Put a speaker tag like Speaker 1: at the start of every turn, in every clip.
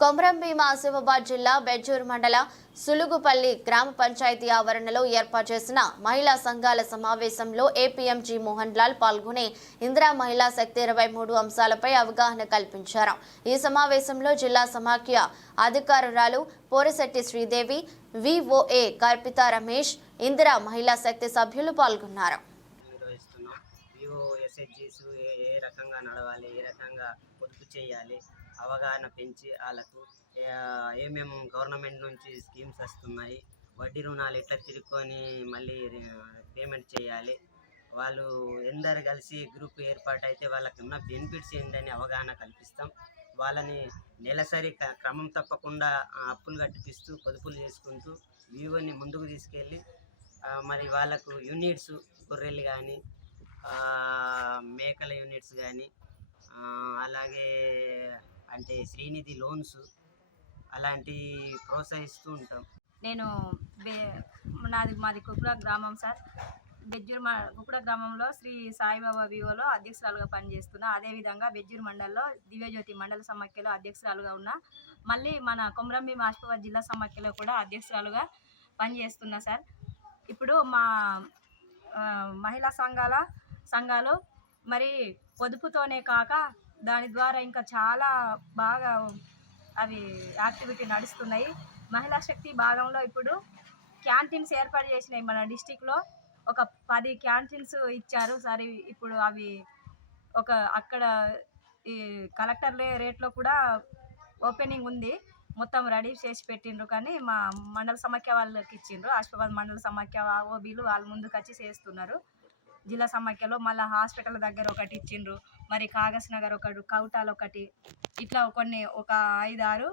Speaker 1: కొమరంభీం ఆసిఫాబాద్ జిల్లా బెజ్జూర్ మండల సులుగుపల్లి గ్రామ పంచాయతీ ఆవరణలో ఏర్పాటు చేసిన మహిళా సంఘాల సమావేశంలో ఏపీఎంజీ మోహన్ లాల్ పాల్గొని ఇందిరా మహిళా శక్తి ఇరవై మూడు అంశాలపై అవగాహన కల్పించారు. ఈ సమావేశంలో జిల్లా సమాఖ్య అధికారురాలు పోరిశెట్టి శ్రీదేవి విఓఏ కల్పిత రమేష్ ఇందిరా మహిళా శక్తి సభ్యులు పాల్గొన్నారు.
Speaker 2: వివో ఎస్హెచ్జీస్ ఏ ఏ రకంగా నడవాలి ఏ రకంగా పొదుపు చేయాలి అవగాహన పెంచి వాళ్ళకు ఏమేమి గవర్నమెంట్ నుంచి స్కీమ్స్ వస్తున్నాయి వడ్డీ రుణాలు ఎట్లా తిరుక్కొని మళ్ళీ పేమెంట్ చేయాలి వాళ్ళు ఎందరు కలిసి గ్రూప్ ఏర్పాటు అయితే వాళ్ళకి ఉన్న బెనిఫిట్స్ ఏంటని అవగాహన కల్పిస్తాం. వాళ్ళని నెలసరి క- క్రమం తప్పకుండా అప్పులు కట్టిపిస్తూ పొదుపులు చేసుకుంటూ వివోని ముందుకు తీసుకెళ్ళి మరి వాళ్ళకు యూనిట్స్ గొర్రెలు కానీ మేకల యూనిట్స్ కానీ అలాగే అంటే శ్రీనిధి లోన్స్ అలాంటివి ప్రోత్సహిస్తూ ఉంటాం.
Speaker 3: నేను బే నాది మాది కుకుడ గ్రామం సార్. బెజ్జూర్ మ కుకుడ గ్రామంలో శ్రీ సాయిబాబా వివోలో అధ్యక్షురాలుగా పనిచేస్తున్నా. అదేవిధంగా బెజ్జూర్ మండలంలో దివ్యజ్యోతి మండల సమాఖ్యలో అధ్యక్షురాలుగా ఉన్నా. మళ్ళీ మన కొమరంబి ఆసిఫాబాద్ జిల్లా సమాఖ్యలో కూడా అధ్యక్షురాలుగా పనిచేస్తున్నా సార్. ఇప్పుడు మా మహిళా సంఘాల సంఘాలు మరి పొదుపుతోనే కాక దాని ద్వారా ఇంకా చాలా బాగా అవి యాక్టివిటీ నడుస్తున్నాయి. మహిళా శక్తి భాగంలో ఇప్పుడు క్యాంటీన్స్ ఏర్పాటు చేసినాయి మన డిస్టిక్లో. ఒక పది క్యాంటీన్స్ ఇచ్చారు. సరే ఇప్పుడు అవి ఒక అక్కడ ఈ కలెక్టర్లే రేట్లో కూడా ఓపెనింగ్ ఉంది. మొత్తం రెడీ చేసి పెట్టిండ్రు కానీ మా మండల సమాఖ్య వాళ్ళకి ఇచ్చిండ్రు. ఆసిఫాబాద్ మండల సమాఖ్య ఓబీలు వాళ్ళు ముందుకు వచ్చి చేస్తున్నారు. జిల్లా సమాఖ్యలో మళ్ళీ హాస్పిటల్ దగ్గర ఒకటి ఇచ్చిండ్రు. మరి కాగస్ నగర్ ఒకటి కౌటాలు ఒకటి. ఇట్లా కొన్ని ఒక ఐదు ఆరు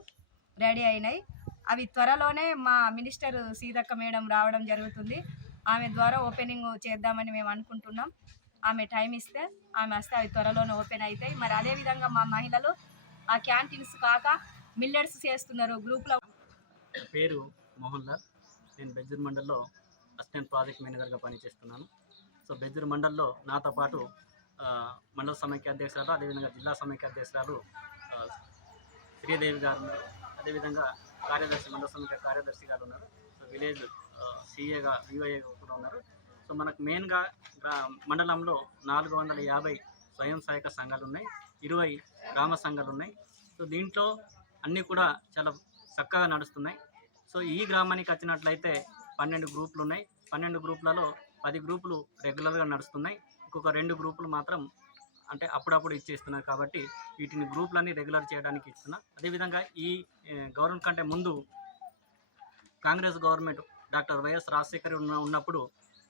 Speaker 3: రెడీ అయినాయి. అవి త్వరలోనే మా మినిస్టర్ సీతక్క మేడం రావడం జరుగుతుంది. ఆమె ద్వారా ఓపెనింగ్ చేద్దామని మేము అనుకుంటున్నాం. ఆమె టైం ఇస్తే ఆమె వస్తే అవి త్వరలోనే ఓపెన్ అవుతాయి మరి అదేవిధంగా మా మహిళలు ఆ క్యాంటీన్స్ కాక మిల్లెట్స్ చేస్తున్నారు గ్రూప్లో.
Speaker 4: పేరు మోహన్ లాల్. నేను బెజ్జూర్ మండల్లో అసిస్టెంట్ ప్రాజెక్ట్ మేనేజర్గా పనిచేస్తున్నాను. సో బెజ్జూరు మండల్లో నాతో పాటు మండల సమైక్య అధ్యక్షురాలు అదేవిధంగా జిల్లా సమైక్య అధ్యక్షురాలు శ్రీదేవి గారు ఉన్నారు. అదేవిధంగా కార్యదర్శి మండల సమైక్య కార్యదర్శి గారు ఉన్నారు. సో విలేజ్ సిఏగా విఓఏ కూడా ఉన్నారు. సో మనకు మెయిన్గా గ్రా మండలంలో నాలుగు వందల యాభై స్వయం సహాయక సంఘాలు ఉన్నాయి. ఇరవై గ్రామ సంఘాలు ఉన్నాయి. సో దీంట్లో అన్నీ కూడా చాలా చక్కగా నడుస్తున్నాయి. సో ఈ గ్రామానికి వచ్చినట్లయితే పన్నెండు గ్రూపులు ఉన్నాయి. పన్నెండు గ్రూపులలో పది గ్రూపులు రెగ్యులర్గా నడుస్తున్నాయి. ఇంకొక రెండు గ్రూపులు మాత్రం అంటే అప్పుడప్పుడు ఇచ్చేస్తున్నారు కాబట్టి వీటిని గ్రూపులన్నీ రెగ్యులర్ చేయడానికి ఇస్తున్నా. అదేవిధంగా ఈ గవర్నమెంట్ కంటే ముందు Congress government doctor YS Rajasekhar ఉన్న ఉన్నప్పుడు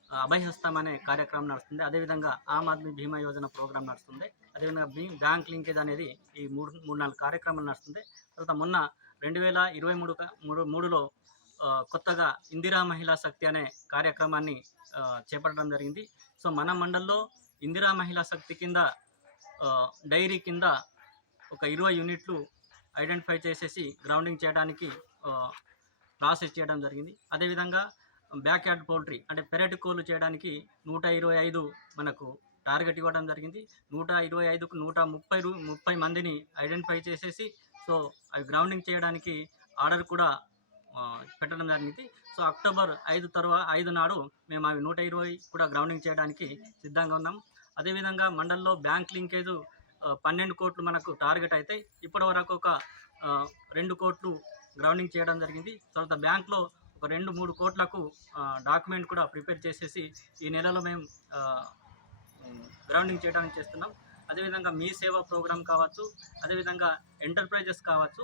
Speaker 4: అభయహస్తం అనే కార్యక్రమం నడుస్తుంది. అదేవిధంగా ఆమ్ ఆద్మీ బీమా యోజన ప్రోగ్రాం నడుస్తుంది. అదేవిధంగా బీ బ్యాంక్ లింకేజ్ అనేది ఈ మూడు మూడు నాలుగు కార్యక్రమాలు నడుస్తుంది. తర్వాత మొన్న రెండు వేల ఇరవై మూడు మూడు మూడులో కొత్తగా ఇందిరా మహిళా శక్తి అనే కార్యక్రమాన్ని చేపట్టడం జరిగింది. సో మన మండల్లో ఇందిరా మహిళా శక్తి కింద డైరీ కింద ఒక ఇరవై యూనిట్లు ఐడెంటిఫై చేసేసి గ్రౌండింగ్ చేయడానికి ప్రాసెస్ చేయడం జరిగింది. అదేవిధంగా బ్యాక్ యార్డ్ పౌల్ట్రీ అంటే పెరటి కోళ్ళు చేయడానికి నూట ఇరవై ఐదు మనకు టార్గెట్ ఇవ్వడం జరిగింది. నూట ఇరవై ఐదుకు నూట ముప్పై రూ ముప్పై మందిని ఐడెంటిఫై చేసేసి సో అవి గ్రౌండింగ్ చేయడానికి ఆర్డర్ కూడా పెట్టడం జరిగింది. సో అక్టోబర్ ఐదు తర్వాత ఐదు నాడు మేము అవి నూట ఇరవై కూడా గ్రౌండింగ్ చేయడానికి సిద్ధంగా ఉన్నాం. అదేవిధంగా మండల్లో బ్యాంక్ లింకేజ్ పన్నెండు కోట్లు మనకు టార్గెట్ అయితే ఇప్పటి వరకు ఒక రెండు కోట్లు గ్రౌండింగ్ చేయడం జరిగింది. తర్వాత బ్యాంక్లో ఒక రెండు మూడు కోట్లకు డాక్యుమెంట్ కూడా ప్రిపేర్ చేసేసి ఈ నెలలో మేము గ్రౌండింగ్ చేయడానికి చేస్తున్నాం. అదేవిధంగా మీ సేవా ప్రోగ్రాం కావచ్చు అదేవిధంగా ఎంటర్ప్రైజెస్ కావచ్చు